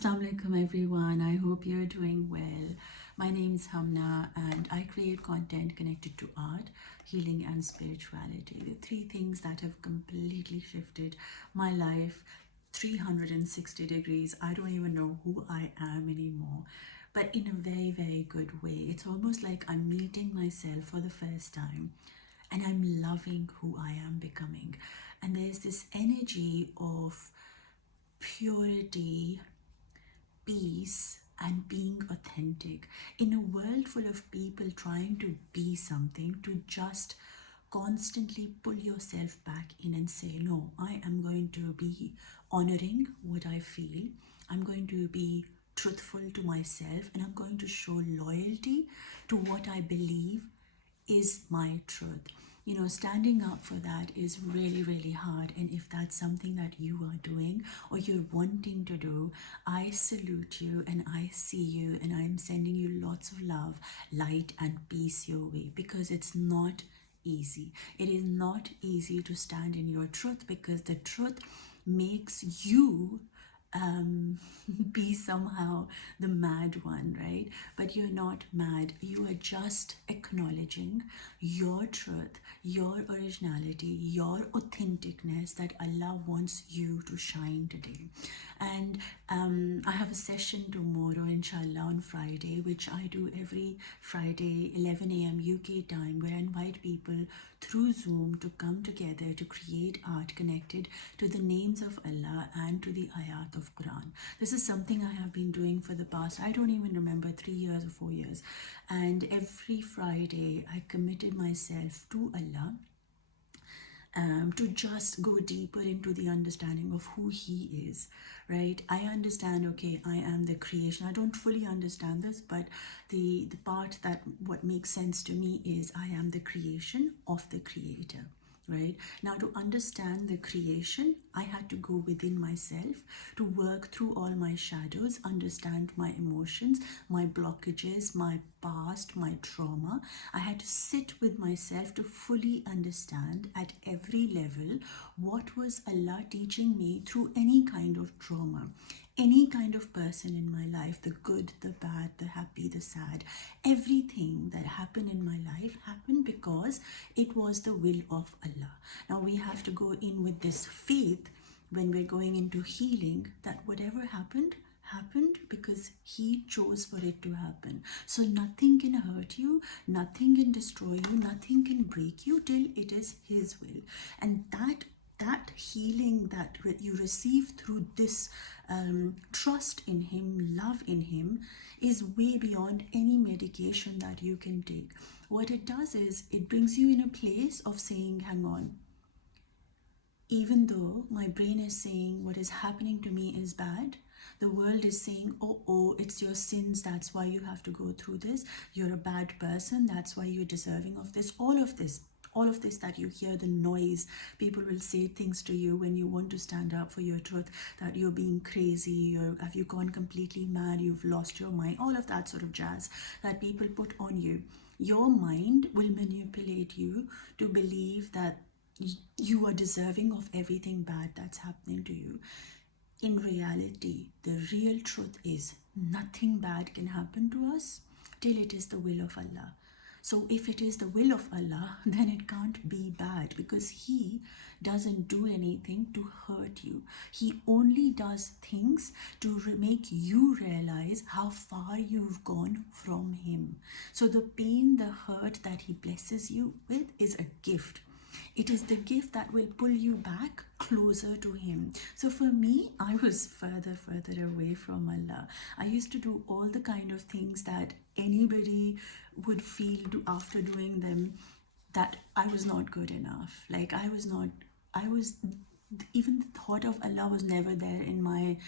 Assalamu alaikum everyone. I hope you're doing well. My name is Humna and I create content connected to art, healing and spirituality. The three things that have completely shifted my life 360 degrees. I don't even know who I am anymore, but in a very, very good way. It's almost like I'm meeting myself for the first time and I'm loving who I am becoming. And there's this energy of purity, peace, and being authentic in a world full of people trying to be something. To just constantly pull yourself back in and say, no, I am going to be honoring what I feel, I'm going to be truthful to myself, and I'm going to show loyalty to what I believe is my truth. You know, standing up for that is really, really hard. And if that's something that you are doing or you're wanting to do, I salute you and I see you, and I'm sending you lots of love, light, and peace your way, because it's not easy. It is not easy to stand in your truth, because the truth makes you be somehow the mad one, right? But you're not mad. You are just acknowledging your truth, your originality, your authenticness that Allah wants you to shine today. And I have a session tomorrow, inshallah, on Friday, which I do every Friday, 11 a.m. UK time, where I invite people through Zoom to come together to create art connected to the names of Allah and to the ayat of Qur'an. This is something I have been doing for the past, I don't even remember, 3 years or 4 years. And every Friday I committed myself to Allah, to just go deeper into the understanding of who He is, right? I understand, okay, I am the creation. I don't fully understand this, but the part that what makes sense to me is I am the creation of the Creator. Right now, to understand the creation, I had to go within myself to work through all my shadows, understand my emotions, my blockages, my past, my trauma. I had to sit with myself to fully understand at every level what was Allah teaching me through any kind of trauma, any kind of person in my life, the good, the bad, the happy, the sad. Everything that happened in my life happened because it was the will of Allah. Now we have to go in with this faith when we're going into healing, that whatever happened because He chose for it to happen. So nothing can hurt you, nothing can destroy you, nothing can break you till it is His will. And that healing that you receive through this trust in Him, love in Him, is way beyond any medication that you can take. What it does is it brings you in a place of saying, hang on, even though my brain is saying what is happening to me is bad, the world is saying, oh, it's your sins, that's why you have to go through this, you're a bad person, that's why you're deserving of this. All of this that you hear, the noise, people will say things to you when you want to stand up for your truth, that you're being crazy, have you gone completely mad, you've lost your mind, all of that sort of jazz that people put on you. Your mind will manipulate you to believe that you are deserving of everything bad that's happening to you. In reality, the real truth is nothing bad can happen to us till it is the will of Allah. So if it is the will of Allah, then it can't be bad, because He doesn't do anything to hurt you. He only does things to make you realize how far you've gone from Him. So the pain, the hurt that He blesses you with is a gift. It is the gift that will pull you back closer to Him. So for me, I was further away from Allah. I used to do all the kind of things that anybody would feel after doing them, that I was not good enough. Like even the thought of Allah was never there in my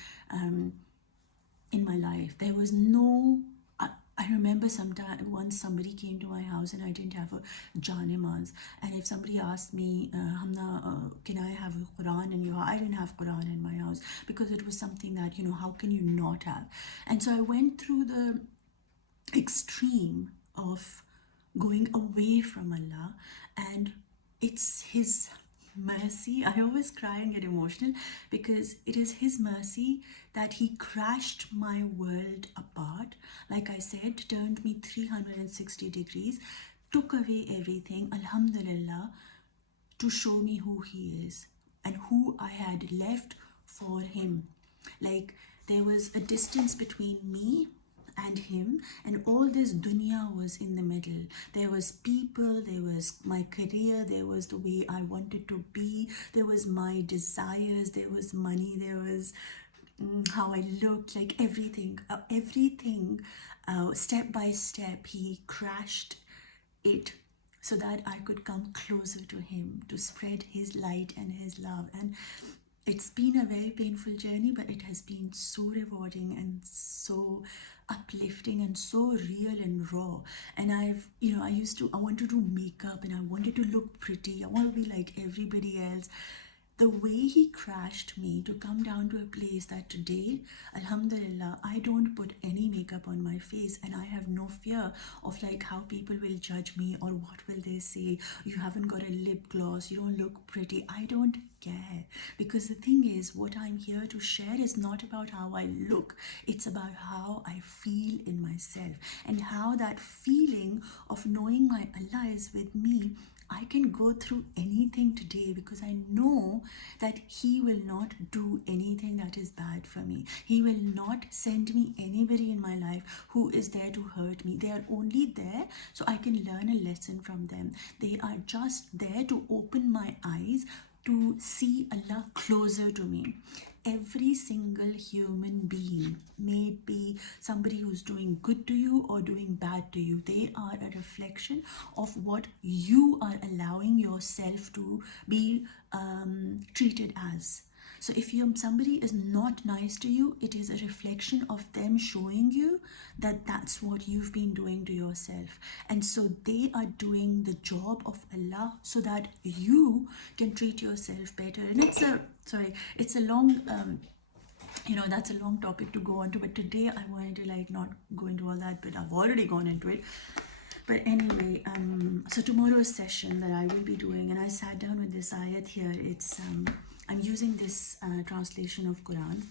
life. There was no, I remember once somebody came to my house and I didn't have a janimaz, and if somebody asked me, Hamna, can I have a Qur'an in your house? I didn't have Qur'an in my house, because it was something that, how can you not have? And so I went through the extreme of going away from Allah, and it's His mercy. I always cry and get emotional because it is His mercy that He crashed my world apart. Like I said, turned me 360 degrees, took away everything, Alhamdulillah, to show me who He is and who I had left for Him. Like there was a distance between me and Him, and all this dunya was in the middle. There was people, there was my career, there was the way I wanted to be, there was my desires, there was money, there was how I looked, like everything, step by step. He crashed it so that I could come closer to Him, to spread His light and His love. And it's been a very painful journey, but it has been so rewarding and so uplifting and so real and raw. And I want to do makeup and I wanted to look pretty. I want to be like everybody else. The way He crashed me to come down to a place that today, Alhamdulillah, I don't put any makeup on my face and I have no fear of like how people will judge me or what will they say. You haven't got a lip gloss, you don't look pretty. I don't care, because the thing is, what I'm here to share is not about how I look. It's about how I feel in myself, and how that feeling of knowing my Allah is with me, I can go through anything today because I know that He will not do anything that is bad for me. He will not send me anybody in my life who is there to hurt me. They are only there so I can learn a lesson from them. They are just there to open my eyes to see Allah closer to me. Every single human being, may it be somebody who's doing good to you or doing bad to you, they are a reflection of what you are allowing yourself to be treated as. So if somebody is not nice to you, it is a reflection of them showing you that that's what you've been doing to yourself. And so they are doing the job of Allah so that you can treat yourself better. And it's a long that's a long topic to go on to, but today I wanted to like not go into all that, but I've already gone into it. But anyway, so tomorrow's session that I will be doing, and I sat down with this ayat here. It's I'm using this translation of Qur'an,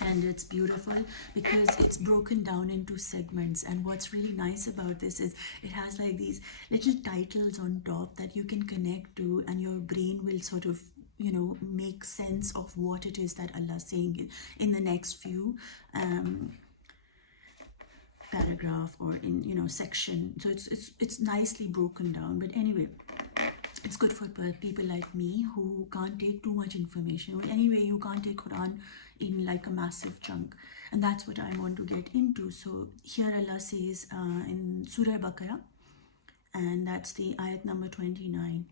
and it's beautiful because it's broken down into segments. And what's really nice about this is it has like these little titles on top that you can connect to, and your brain will sort of make sense of what it is that Allah is saying in the next few paragraph or in section. So it's nicely broken down. But anyway, it's good for people like me who can't take too much information. Anyway, you can't take Quran in like a massive chunk, and that's what I want to get into. So here Allah says in Surah Baqarah, and that's the ayat number 29.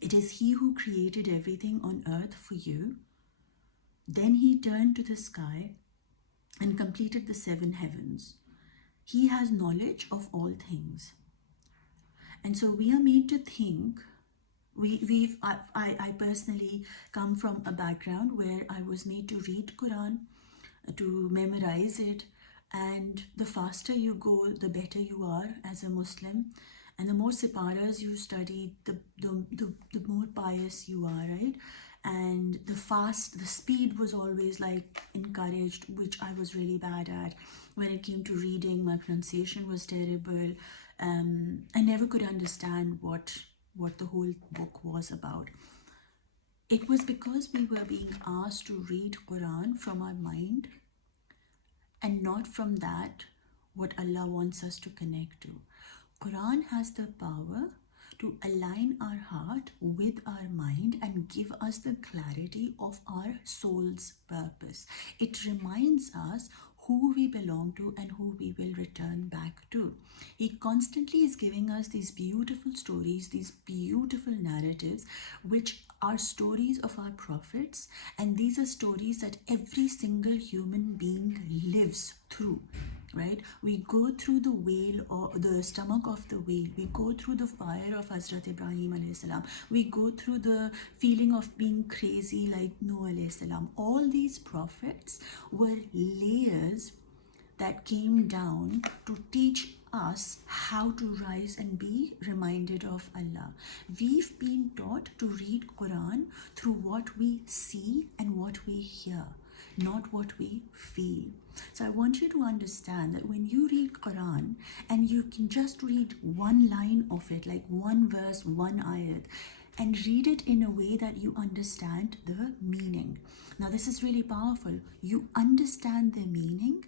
It is He who created everything on earth for you. Then He turned to the sky and completed the 7 heavens. He has knowledge of all things. And so we are made to think. I personally come from a background where I was made to read Quran, to memorize it, and the faster you go, the better you are as a Muslim, and the more siparas you study, the more pious you are, right? And the speed was always like encouraged, which I was really bad at. When it came to reading, my pronunciation was terrible. I never could understand what the whole book was about. It was because we were being asked to read Quran from our mind and not from that what Allah wants us to connect to. Quran has the power to align our heart with our mind and give us the clarity of our soul's purpose. It reminds us who we belong to and who we will return back to. He constantly is giving us these beautiful stories, these beautiful narratives, which are stories of our prophets, and these are stories that every single human being lives through. Right? We go through the whale or the stomach of the whale. We go through the fire of Hazrat Ibrahim alayhi salam. We go through the feeling of being crazy like Noah alayhi salam. All these prophets were layers that came down to teach us how to rise and be reminded of Allah. We've been taught to read Quran through what we see and what we hear, not what we feel. So I want you to understand that when you read Quran and you can just read one line of it, like one verse, one ayat, and read it in a way that you understand the meaning. Now this is really powerful. You understand the meaning,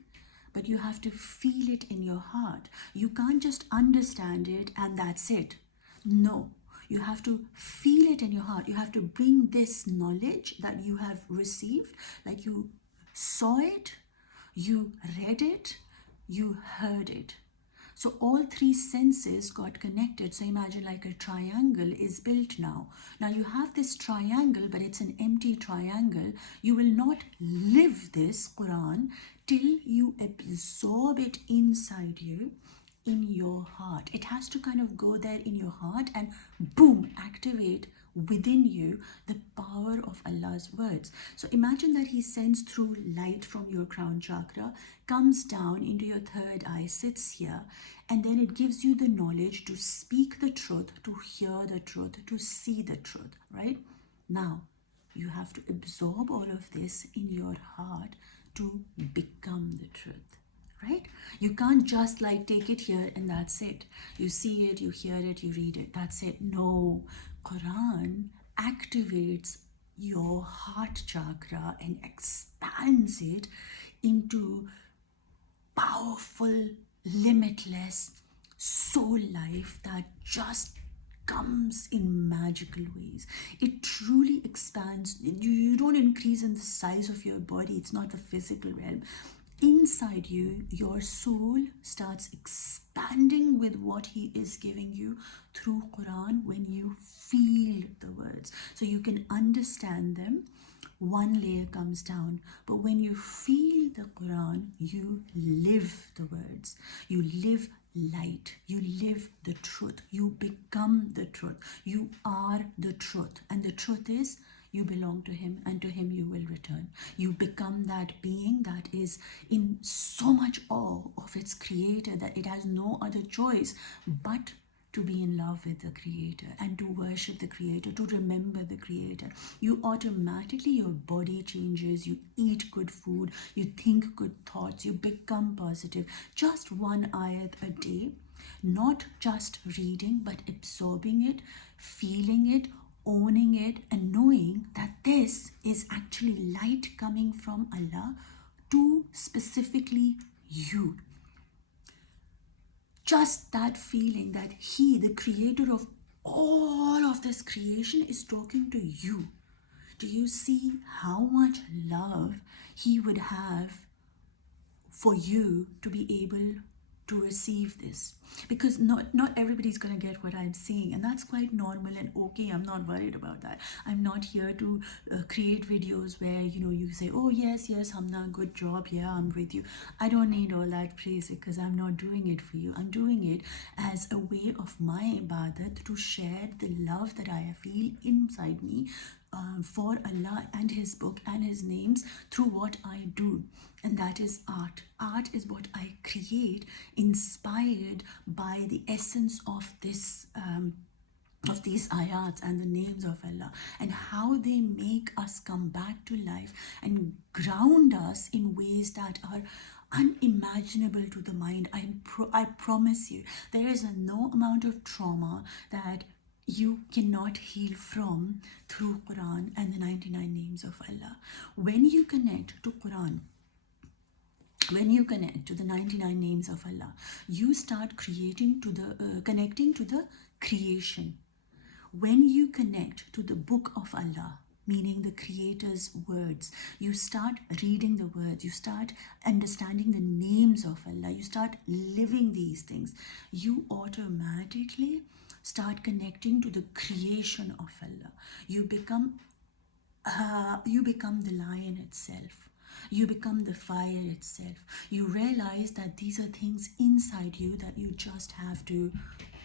but you have to feel it in your heart. You can't just understand it and that's it. No, you have to feel it in your heart. You have to bring this knowledge that you have received, like you saw it, you read it, you heard it. So all three senses got connected. So imagine like a triangle is built now. Now you have this triangle, but it's an empty triangle. You will not live this Quran till you absorb it inside you, in your heart. It has to kind of go there in your heart and boom, activate within you the power of Allah's words. So imagine that He sends through light from your crown chakra, comes down into your third eye, sits here, and then it gives you the knowledge to speak the truth, to hear the truth, to see the truth, right? Now, you have to absorb all of this in your heart to become the truth. Right? You can't just like take it here and that's it. You see it, you hear it, you read it, that's it. No, Quran activates your heart chakra and expands it into powerful, limitless soul life that just comes in magical ways. It truly expands. You don't increase in the size of your body. It's not the physical realm. Inside you, your soul starts expanding with what He is giving you through Quran when you feel the words. So you can understand them, one layer comes down. But when you feel the Quran, you live the words. You live light. You live the truth. You become the truth. You are the truth. And the truth is, you belong to Him and to Him you will return. You become that being that is in so much awe of its creator that it has no other choice but to be in love with the creator and to worship the creator, to remember the creator. You automatically, your body changes, you eat good food, you think good thoughts, you become positive. Just one ayat a day, not just reading but absorbing it, feeling it, owning it, and knowing that this is actually light coming from Allah to specifically you. Just that feeling that He, the creator of all of this creation, is talking to you. Do you see how much love He would have for you to be able to receive this? Because not everybody's gonna get what I'm saying, and that's quite normal and okay. I'm not worried about that. I'm not here to create videos where you say, oh yes Humna, good job, yeah, I'm with you. I don't need all that praise because I'm not doing it for you. I'm doing it as a way of my ibadat to share the love that I feel inside me for Allah and His book and His names through what I do. And that is art. Art is what I create, inspired by the essence of this of these ayats and the names of Allah, and how they make us come back to life and ground us in ways that are unimaginable to the mind. I promise you, there is no amount of trauma that you cannot heal from through Quran and the 99 names of Allah. When you connect to Quran, when you connect to the 99 names of Allah, you start creating to the connecting to the creation. When you connect to the book of Allah, meaning the Creator's words, you start reading the words, you start understanding the names of Allah, you start living these things, you automatically start connecting to the creation of Allah. You become the lion itself. You become the fire itself. You realize that these are things inside you that you just have to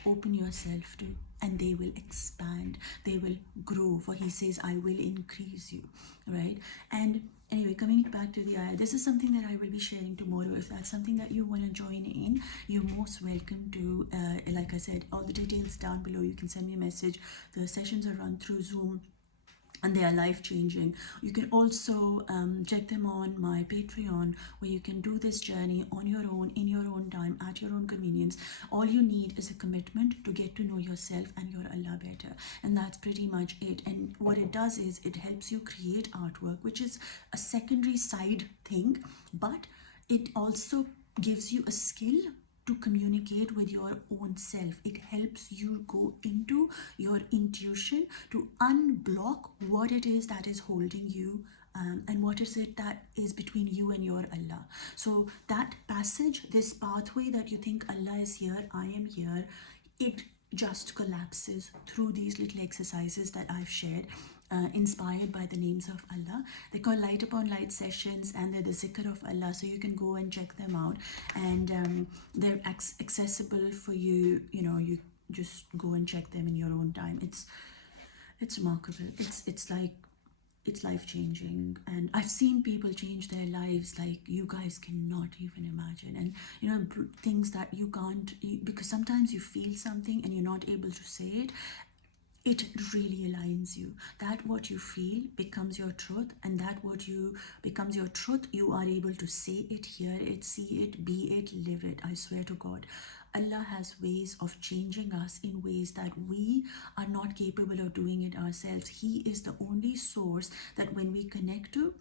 open yourself to and they will expand, they will grow. For he says, I will increase you, right? And anyway, coming back to the ayah, this is something that I will be sharing tomorrow. If that's something that you want to join in, you're most welcome to. Like I said, all the details down below. You can send me a message. The sessions are run through Zoom, and they are life-changing. You can also check them on my Patreon, where you can do this journey on your own, in your own time, at your own convenience. All you need is a commitment to get to know yourself and your Allah better, and that's pretty much it. And what it does is it helps you create artwork, which is a secondary side thing, but it also gives you a skill to communicate with your own self. It helps you go into your intuition to unblock what it is that is holding you, and what is it that is between you and your Allah. So that passage, this pathway that you think Allah is here, I am here, it just collapses through these little exercises that I've shared, inspired by the names of Allah. They're called light upon light sessions, and they're the zikr of Allah, so you can go and check them out. And they're accessible for you. You know, you just go and check them in your own time. It's remarkable. It's life-changing, and I've seen people change their lives like you guys cannot even imagine. And you know, things that you can't, because sometimes you feel something and you're not able to say it. It really aligns you. That what you feel becomes your truth, and that what you becomes your truth, you are able to say it, hear it, see it, be it, live it. I swear to God, Allah has ways of changing us in ways that we are not capable of doing it ourselves. He is the only source that when we connect to,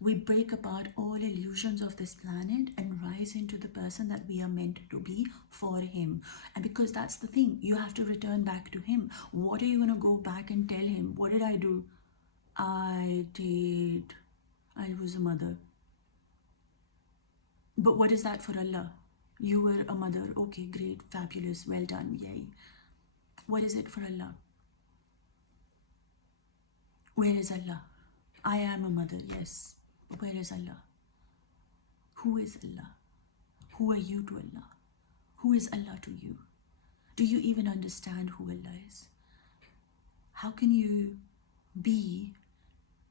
we break apart all illusions of this planet and rise into the person that we are meant to be for him. And because that's the thing, you have to return back to him. What are you going to go back and tell him? What did I do? I was a mother. But what is that for Allah? You were a mother. Okay, great, fabulous, well done, yay. What is it for Allah? Where is Allah? I am a mother, yes. Where is Allah? Who is Allah? Who are you to Allah? Who is Allah to you? Do you even understand who Allah is? How can you be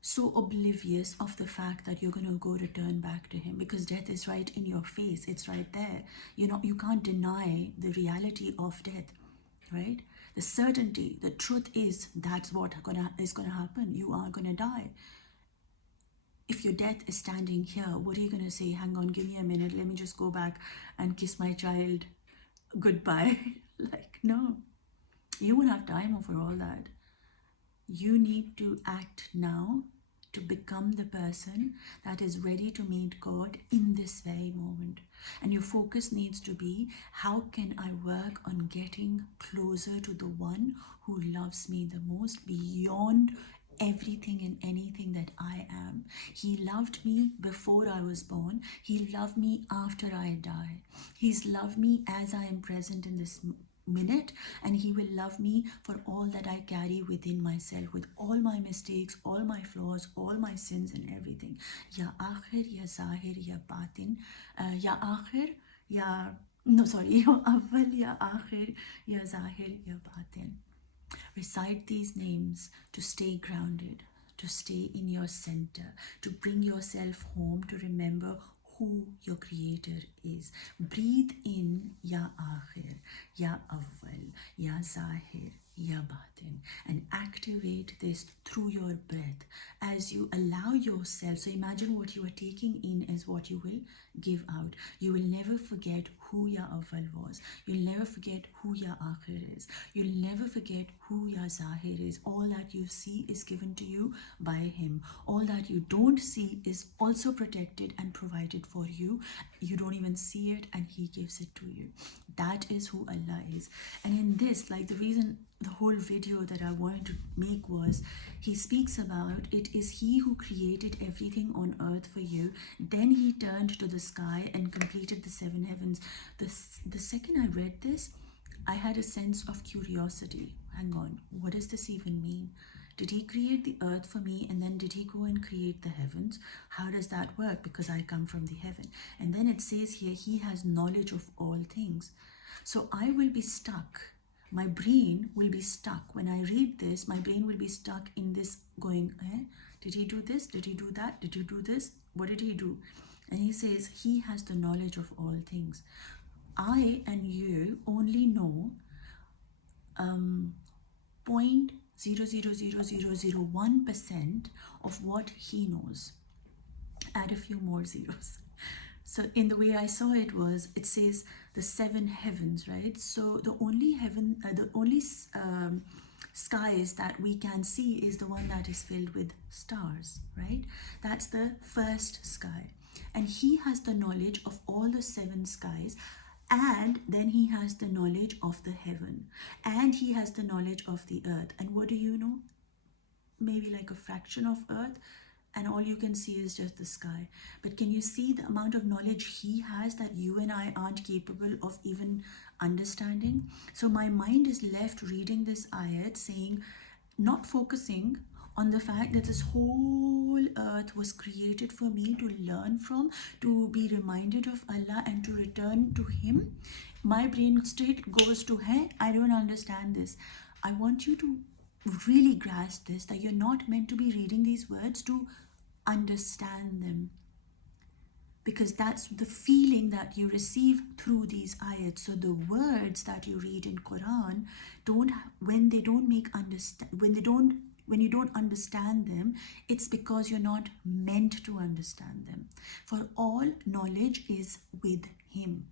so oblivious of the fact that you're going to go return back to him? Because death is right in your face. It's right there. You can't deny the reality of death, right? The certainty, the truth is that's what is going to happen. You are going to die. If your death is standing here, what are you going to say? Hang on, give me a minute. Let me just go back and kiss my child goodbye. Like, no. You won't have time for all that. You need to act now to become the person that is ready to meet God in this very moment. And your focus needs to be, how can I work on getting closer to the one who loves me the most beyond everything and anything that I am. He loved me before I was born. He loved me after I die. He's loved me as I am present in this minute, and he will love me for all that I carry within myself, with all my mistakes, all my flaws, all my sins and everything. Ya akhir, ya zahir, ya batin, ya akhir, ya awwal, ya akhir, ya zahir, ya batin. Recite these names to stay grounded, to stay in your center, to bring yourself home, to remember who your creator is. Breathe in Ya Akhir, Ya Awwal, Ya Zahir, Ya Batin, and activate this through your breath as you allow yourself. So imagine what you are taking in is what you will give out. You will never forget who Ya Awwal was. You'll never forget who Ya Akhir is. You'll never forget who Ya Zahir is. All that you see is given to you by him. All that you don't see is also protected and provided for you. You don't even see it, and he gives it to you. That is who Allah is. And in this, like, the reason the whole video that I wanted to make was, he speaks about it is he who created everything on earth for you. Then he turned to the sky and completed the 7 heavens. The second I read this, I had a sense of curiosity. Hang on, what does this even mean? Did he create the earth for me, and then did he go and create the heavens? How does that work? Because I come from the heaven. And then it says here, he has knowledge of all things. So I will be stuck my brain will be stuck. When I read this, my brain will be stuck in this going, did he do this? Did he do that? Did you do this? What did he do? And he says, he has the knowledge of all things. I and you only know 0.0000001% of what he knows. Add a few more zeros. So in the way I saw it was, it says the seven heavens, right? So the only heaven, the only skies that we can see is the one that is filled with stars, right? That's the first sky. And he has the knowledge of all the seven skies, and then he has the knowledge of the heaven, and he has the knowledge of the earth. And what do you know? Maybe like a fraction of earth, and all you can see is just the sky. But can you see the amount of knowledge he has that you and I aren't capable of even understanding? So my mind is left reading this ayat saying, not focusing on the fact that this whole earth was created for me to learn from, to be reminded of Allah and to return to him. My brain straight goes to, hey, I don't understand this. I want you to really grasp this, that you're not meant to be reading these words to understand them, because that's the feeling that you receive through these ayats. So the words that you read in Quran don't, when they don't make understand, when you don't understand them, it's because you're not meant to understand them. For all knowledge is with him.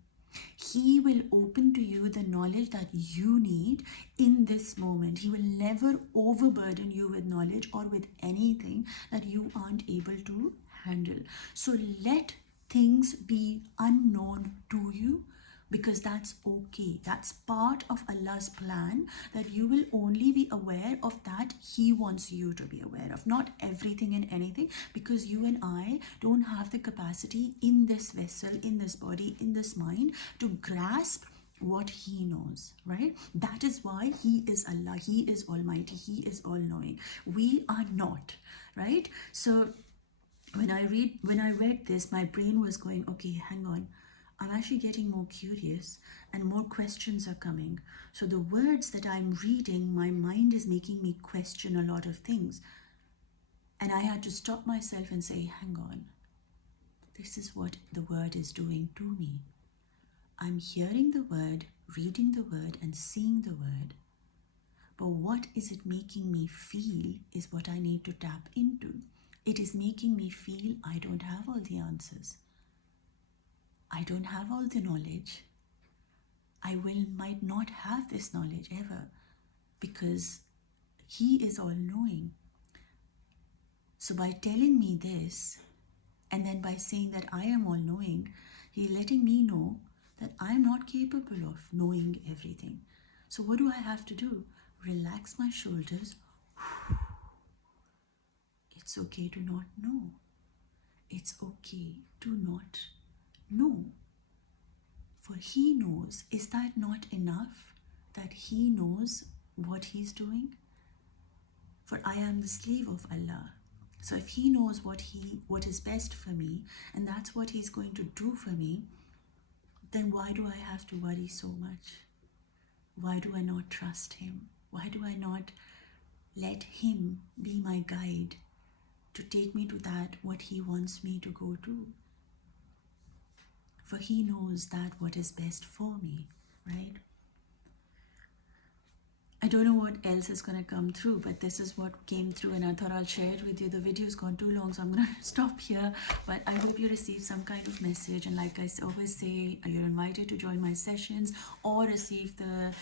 He will open to you the knowledge that you need in this moment. He will never overburden you with knowledge or with anything that you aren't able to handle. So let things be unknown to you, because that's okay. That's part of Allah's plan, that you will only be aware of that he wants you to be aware of, not everything and anything, because you and I don't have the capacity in this vessel, in this body, in this mind to grasp what he knows, right? That is why he is Allah, he is almighty, he is all-knowing. We are not, right? So when I read this, my brain was going, okay, hang on, I'm actually getting more curious and more questions are coming. So the words that I'm reading, my mind is making me question a lot of things. And I had to stop myself and say, hang on, this is what the word is doing to me. I'm hearing the word, reading the word, and seeing the word. But what is it making me feel is what I need to tap into. It is making me feel I don't have all the answers. I don't have all the knowledge. I might not have this knowledge ever, because he is all-knowing. So by telling me this, and then by saying that I am all-knowing, he's letting me know that I'm not capable of knowing everything. So what do I have to do? Relax my shoulders. It's okay to not know. It's okay to not know. For he knows. Is that not enough? That he knows what he's doing? For I am the slave of Allah. So if he knows what is best for me, and that's what he's going to do for me, then why do I have to worry so much? Why do I not trust him? Why do I not let him be my guide to take me to that what he wants me to go to? For he knows that what is best for me, right? I don't know what else is going to come through, but this is what came through, and I thought I'll share it with you. The video's gone too long, so I'm going to stop here. But I hope you receive some kind of message. And like I always say, you're invited to join my sessions or receive the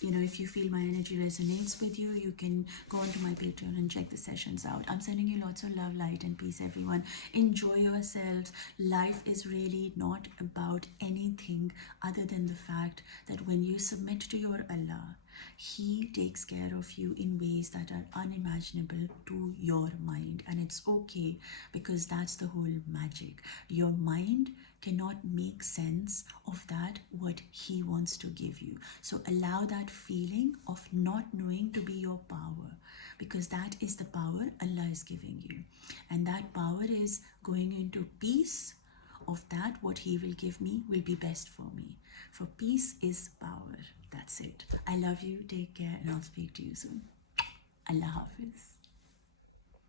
if you feel my energy resonates with you, you can go onto my Patreon and check the sessions out. I'm sending you lots of love, light, and peace, everyone. Enjoy yourselves. Life is really not about anything other than the fact that when you submit to your Allah, he takes care of you in ways that are unimaginable to your mind. And it's okay, because that's the whole magic. Your mind cannot make sense of that what he wants to give you. So allow that feeling of not knowing to be your power, because that is the power Allah is giving you. And that power is going into peace of that, what He will give me will be best for me. For peace is power. That's it. I love you. Take care, and I'll speak to you soon. Allah Hafiz.